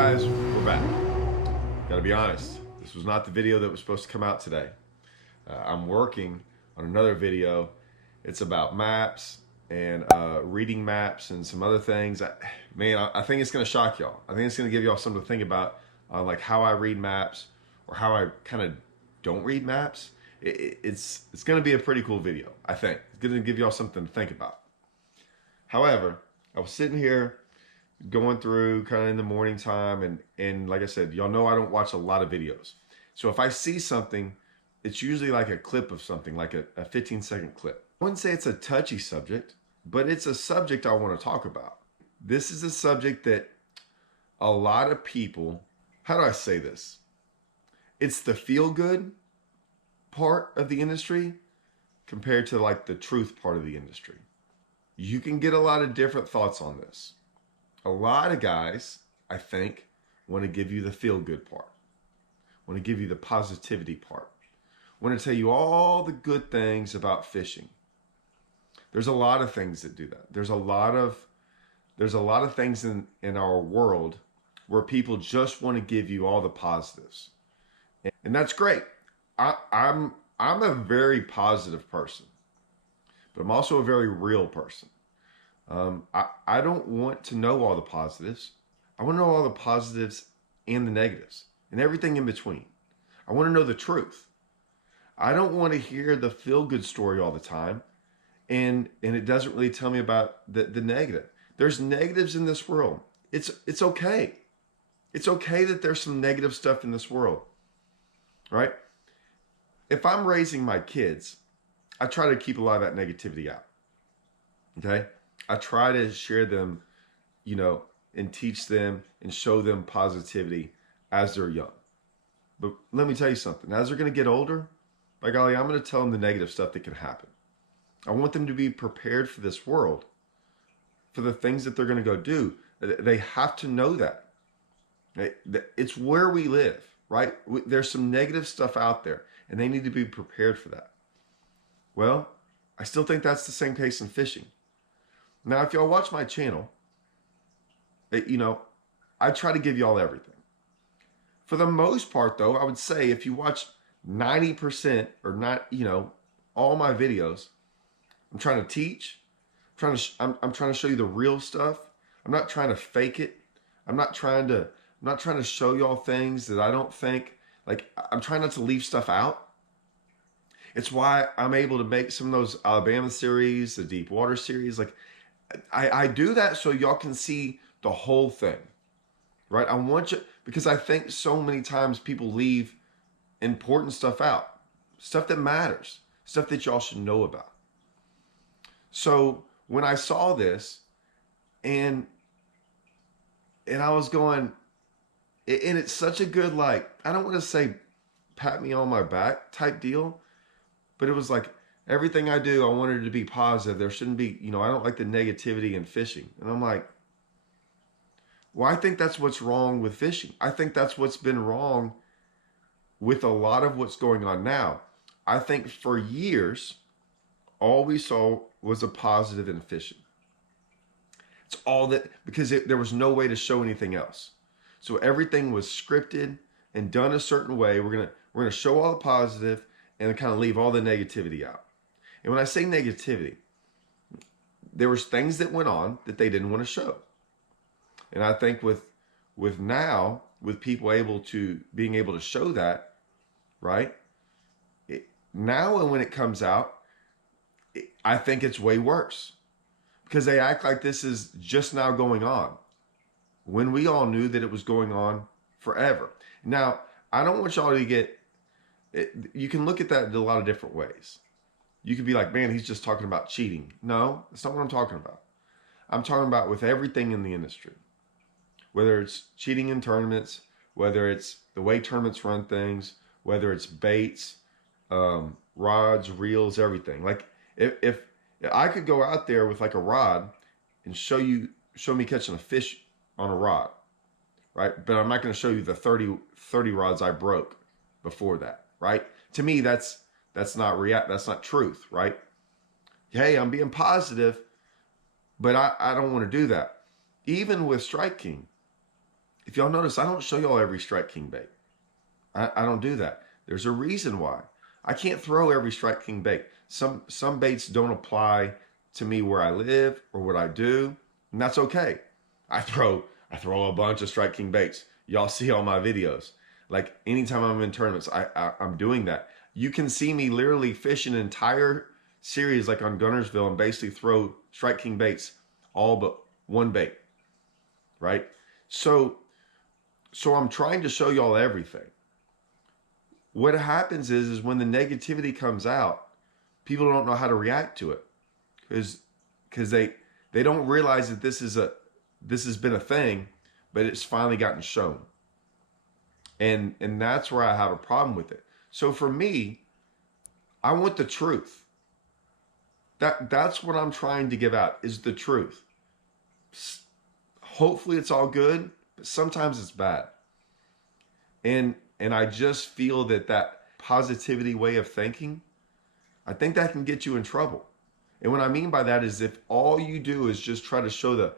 guys, we're back. Gotta be honest, this was not the video that was supposed to come out today. I'm working on another video. It's about maps and reading maps and some other things. I think it's gonna shock y'all. I think it's gonna give y'all something to think about on like how I read maps or how I kind of don't read maps. It's gonna be a pretty cool video, I think. It's gonna give y'all something to think about. However, I was sitting here going through kind of in the morning time, and like I said, y'all know I don't watch a lot of videos. So if I see something, it's usually like a clip of something, like a 15-second clip. I wouldn't say it's a touchy subject, but it's a subject I want to talk about. This is a subject that a lot of people, how do I say this? It's the feel-good part of the industry compared to like the truth part of the industry. You can get a lot of different thoughts on this. A lot of guys, I think, want to give you the feel-good part, want to give you the positivity part, want to tell you all the good things about fishing. There's a lot of things that do that. There's a lot of things in our world where people just want to give you all the positives, and that's great. I'm a very positive person, but I'm also a very real person. I don't want to know all the positives. I want to know all the positives and the negatives and everything in between. I want to know the truth. I don't want to hear the feel-good story all the time, and it doesn't really tell me about the negative. There's negatives in this world. It's okay. It's okay that there's some negative stuff in this world, right? If I'm raising my kids, I try to keep a lot of that negativity out. Okay? I try to share them, and teach them and show them positivity as they're young. But let me tell you something. As they're going to get older, by golly, I'm going to tell them the negative stuff that can happen. I want them to be prepared for this world, for the things that they're going to go do. They have to know that. It's where we live, right? There's some negative stuff out there, and they need to be prepared for that. Well, I still think that's the same case in fishing. Now, if y'all watch my channel, I try to give y'all everything. For the most part, though, I would say if you watch 90% or not, all my videos, I'm trying to teach. I'm trying to show you the real stuff. I'm not trying to fake it. I'm not trying to show y'all things that I don't think. Like, I'm trying not to leave stuff out. It's why I'm able to make some of those Alabama series, the deep water series. Like, I do that so y'all can see the whole thing, right? I want you, because I think so many times people leave important stuff out, stuff that matters, stuff that y'all should know about. So when I saw this and I was going, and it's such a good, like, I don't want to say pat me on my back type deal, but it was like, everything I do, I wanted it to be positive. There shouldn't be, I don't like the negativity in fishing. And I'm like, well, I think that's what's wrong with fishing. I think that's what's been wrong with a lot of what's going on now. I think for years, all we saw was a positive in fishing. It's all that, because there was no way to show anything else. So everything was scripted and done a certain way. We're gonna show all the positive and kind of leave all the negativity out. And when I say negativity, there was things that went on that they didn't want to show. And I think with now, with people being able to show that, right? Now and when it comes out, I think it's way worse. Because they act like this is just now going on, when we all knew that it was going on forever. Now, I don't want y'all to get, you can look at that in a lot of different ways. You could be like, man, he's just talking about cheating. No, that's not what I'm talking about. I'm talking about with everything in the industry. Whether it's cheating in tournaments, whether it's the way tournaments run things, whether it's baits, rods, reels, everything. Like if I could go out there with like a rod and show me catching a fish on a rod, right? But I'm not going to show you the 30 rods I broke before that, right? To me, that's not truth, right? Hey, I'm being positive, but I don't want to do that. Even with Strike King, if y'all notice, I don't show y'all every Strike King bait. I don't do that. There's a reason why. I can't throw every Strike King bait. Some baits don't apply to me where I live or what I do, and that's okay. I throw a bunch of Strike King baits. Y'all see all my videos. Like anytime I'm in tournaments, I'm doing that. You can see me literally fish an entire series like on Guntersville and basically throw Strike King baits, all but one bait, right? So I'm trying to show y'all everything. What happens is when the negativity comes out, people don't know how to react to it because they don't realize that this has been a thing, but it's finally gotten shown. And that's where I have a problem with it. So for me, I want the truth. That's what I'm trying to give out, is the truth. Hopefully it's all good, but sometimes it's bad. And I just feel that positivity way of thinking, I think that can get you in trouble. And what I mean by that is if all you do is just try to show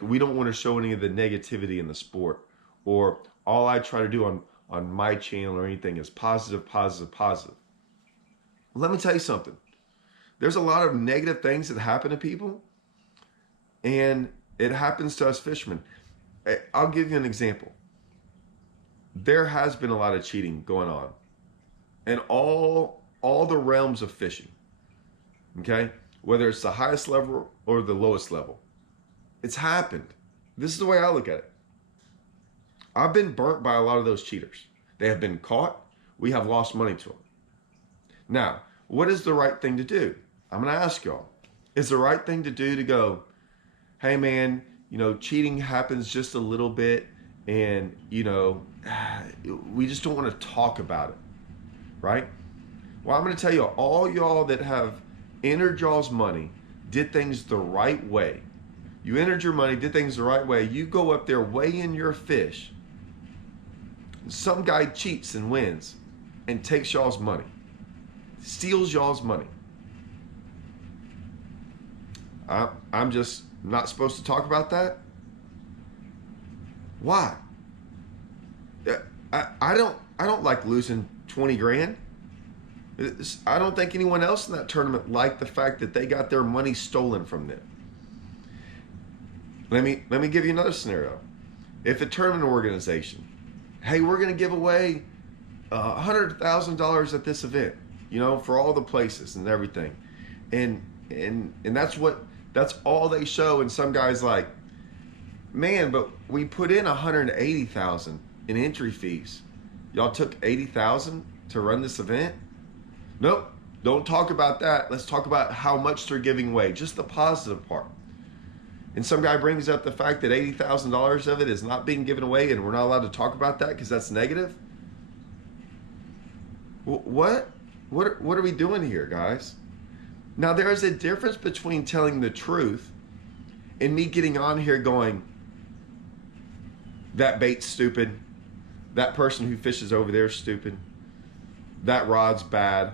we don't want to show any of the negativity in the sport, or all I try to do on my channel or anything is positive, positive, positive. Let me tell you something. There's a lot of negative things that happen to people, and it happens to us fishermen. I'll give you an example. There has been a lot of cheating going on in all the realms of fishing, okay? Whether it's the highest level or the lowest level. It's happened. This is the way I look at it. I've been burnt by a lot of those cheaters. They have been caught. We have lost money to them. Now, what is the right thing to do? I'm going to ask y'all. Is the right thing to do to go, hey man, cheating happens just a little bit, and we just don't want to talk about it, right? Well, I'm going to tell you, all y'all that have entered y'all's money did things the right way. You entered your money, did things the right way. You go up there, weigh in your fish. Some guy cheats and wins and takes y'all's money, steals y'all's money. I'm just not supposed to talk about that? Why? I don't like losing 20 grand. I don't think anyone else in that tournament liked the fact that they got their money stolen from them. Let me give you another scenario. If a tournament organization, hey, we're going to give away $100,000 at this event, for all the places and everything, and that's all they show, and some guys like, man, but we put in $180,000 in entry fees. Y'all took $80,000 to run this event? Nope, don't talk about that. Let's talk about how much they're giving away, just the positive part. And some guy brings up the fact that $80,000 of it is not being given away, and we're not allowed to talk about that because that's negative. What are we doing here, guys? Now, there is a difference between telling the truth and me getting on here going, that bait's stupid, that person who fishes over there is stupid, that rod's bad,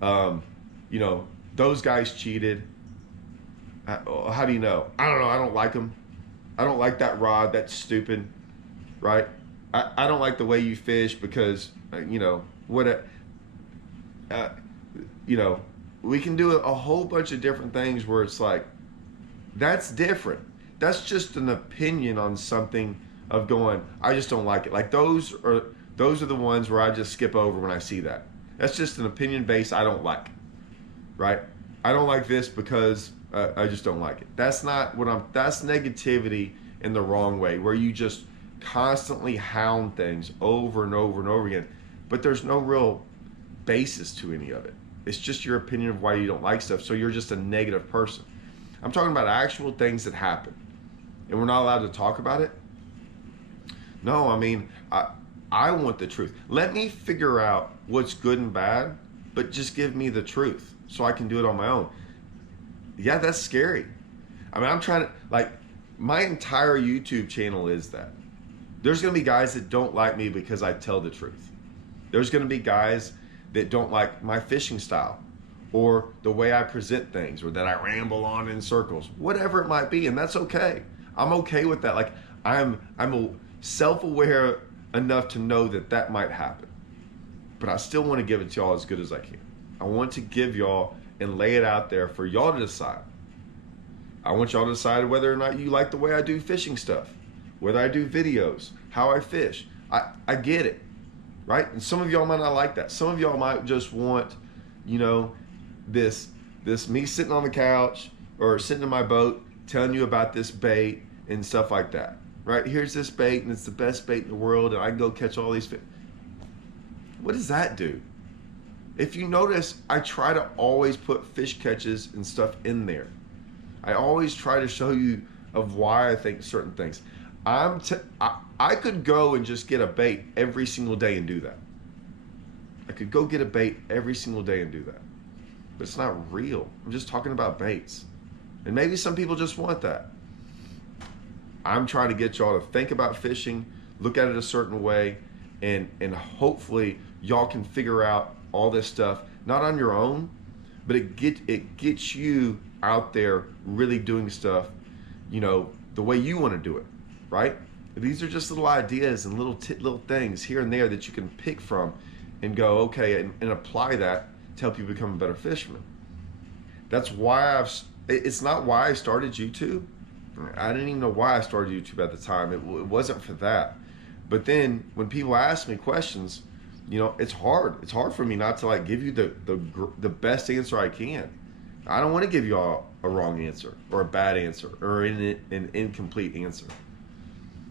those guys cheated. How do you know? I don't know. I don't like them. I don't like that rod. That's stupid, right? I don't like the way you fish because, we can do a whole bunch of different things where it's like, that's different. That's just an opinion on something of going, I just don't like it. Like those are the ones where I just skip over when I see that. That's just an opinion base I don't like, right? I don't like this because I just don't like it. That's not what that's negativity in the wrong way, where you just constantly hound things over and over and over again, but there's no real basis to any of it. It's just your opinion of why you don't like stuff, so you're just a negative person. I'm talking about actual things that happen, and we're not allowed to talk about it. No, I mean, I want the truth. Let me figure out what's good and bad, but just give me the truth so I can do it on my own. Yeah, that's scary. I mean, I'm trying to, my entire YouTube channel is that. There's going to be guys that don't like me because I tell the truth. There's going to be guys that don't like my fishing style or the way I present things, or that I ramble on in circles, whatever it might be, and that's okay. I'm okay with that. self-aware enough to know that that might happen. But I still want to give it to y'all as good as I can. I want to give y'all and lay it out there for y'all to decide. I want y'all to decide whether or not you like the way I do fishing stuff, whether I do videos, how I fish. I get it, right? And some of y'all might not like that. Some of y'all might just want, you know, this me sitting on the couch or sitting in my boat telling you about this bait and stuff like that, right? Here's this bait and it's the best bait in the world and I can go catch all these fish. What does that do? If you notice, I try to always put fish catches and stuff in there. I always try to show you of why I think certain things. I could go and just get a bait every single day and do that. I could go get a bait every single day and do that. But it's not real. I'm just talking about baits. And maybe some people just want that. I'm trying to get y'all to think about fishing, look at it a certain way, and hopefully y'all can figure out all this stuff, not on your own, but it gets you out there really doing stuff, you know, the way you want to do it, right? These are just little ideas and little things here and there that you can pick from and go, okay, and apply that to help you become a better fisherman. That's why it's not why I started YouTube. I didn't even know why I started YouTube at the time. It wasn't for that. But then when people ask me questions, you know, it's hard. It's hard for me not to like give you the best answer I can. I don't want to give you all a wrong answer or a bad answer or an incomplete answer.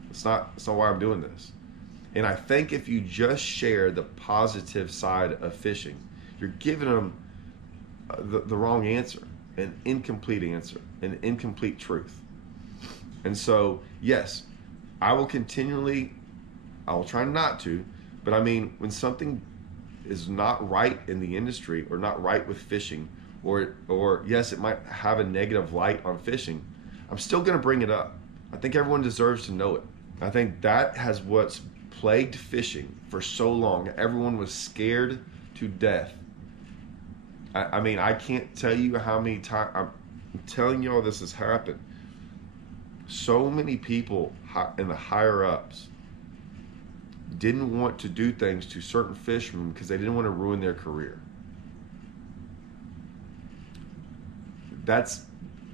It's not why I'm doing this. And I think if you just share the positive side of fishing, you're giving them the wrong answer, an incomplete answer, an incomplete truth. And so, yes, I will try not to, but I mean, when something is not right in the industry or not right with fishing, or yes, it might have a negative light on fishing, I'm still going to bring it up. I think everyone deserves to know it. I think that has what's plagued fishing for so long. Everyone was scared to death. I mean, I can't tell you how many times I'm telling y'all this has happened. So many people in the higher ups didn't want to do things to certain fishermen because they didn't want to ruin their career.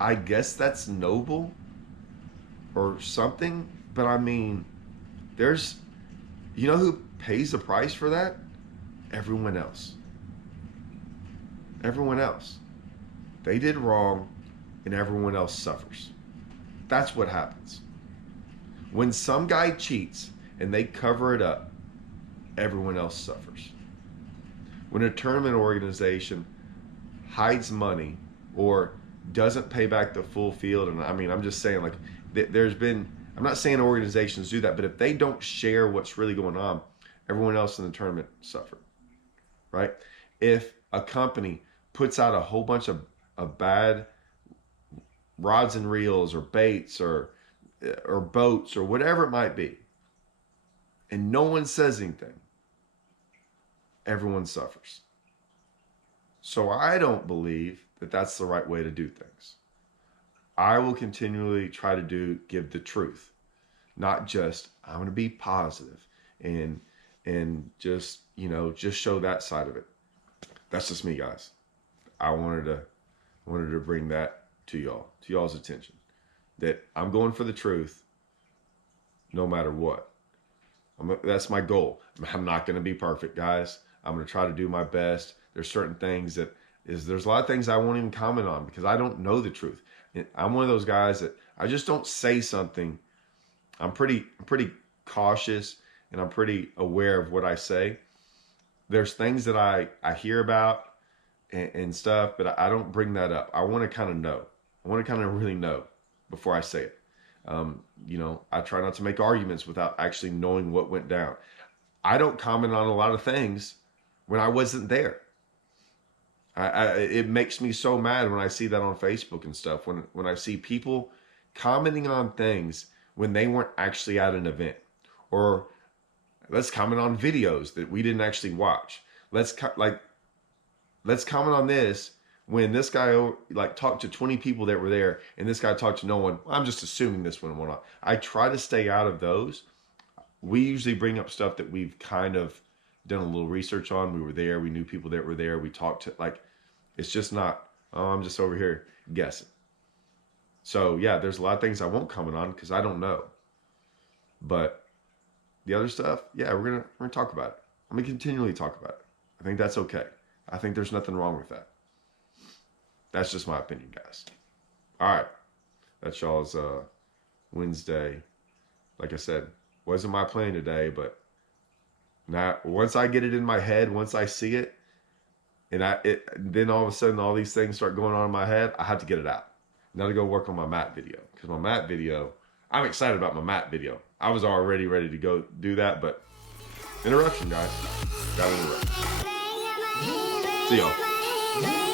I guess that's noble or something, but I mean, you know who pays the price for that? Everyone else. Everyone else. They did wrong and everyone else suffers. That's what happens. When some guy cheats and they cover it up, everyone else suffers. When a tournament organization hides money or doesn't pay back the full field, and I mean, I'm just saying, like, I'm not saying organizations do that, but if they don't share what's really going on, everyone else in the tournament suffered, right? If a company puts out a whole bunch of bad rods and reels or baits or boats or whatever it might be, and no one says anything, everyone suffers. So I don't believe that that's the right way to do things. I will continually try to give the truth, not just I'm going to be positive and just, you know, just show that side of it. That's just me, guys. I wanted to bring that to y'all's attention, that I'm going for the truth no matter what. That's my goal. I'm not going to be perfect, guys. I'm going to try to do my best. There's certain things there's a lot of things I won't even comment on because I don't know the truth. I'm one of those guys that I just don't say something. I'm pretty cautious and I'm pretty aware of what I say. There's things that I hear about and stuff, but I don't bring that up. I want to kind of know. I want to kind of really know before I say it. You know, I try not to make arguments without actually knowing what went down. I don't comment on a lot of things when I wasn't there. It makes me so mad when I see that on Facebook and stuff. When I see people commenting on things when they weren't actually at an event, or let's comment on videos that we didn't actually watch. Let's comment on this when this guy like talked to 20 people that were there and this guy talked to no one. I'm just assuming this one went on. I try to stay out of those. we usually bring up stuff that we've kind of done a little research on. We were there. We knew people that were there. We talked to, like, it's just not, oh, I'm just over here guessing. So yeah, there's a lot of things I won't comment on because I don't know. But the other stuff, yeah, we're gonna talk about it. I'm gonna continually talk about it. I think that's okay. I think there's nothing wrong with that. That's just my opinion, guys. All right, that's y'all's Wednesday. Like I said, wasn't my plan today, but now once I get it in my head, once I see it, and then all of a sudden all these things start going on in my head, I have to get it out. Now to go work on my mat video, because my mat video, I'm excited about my mat video. I was already ready to go do that, but interruption, guys. Got an interruption. See y'all.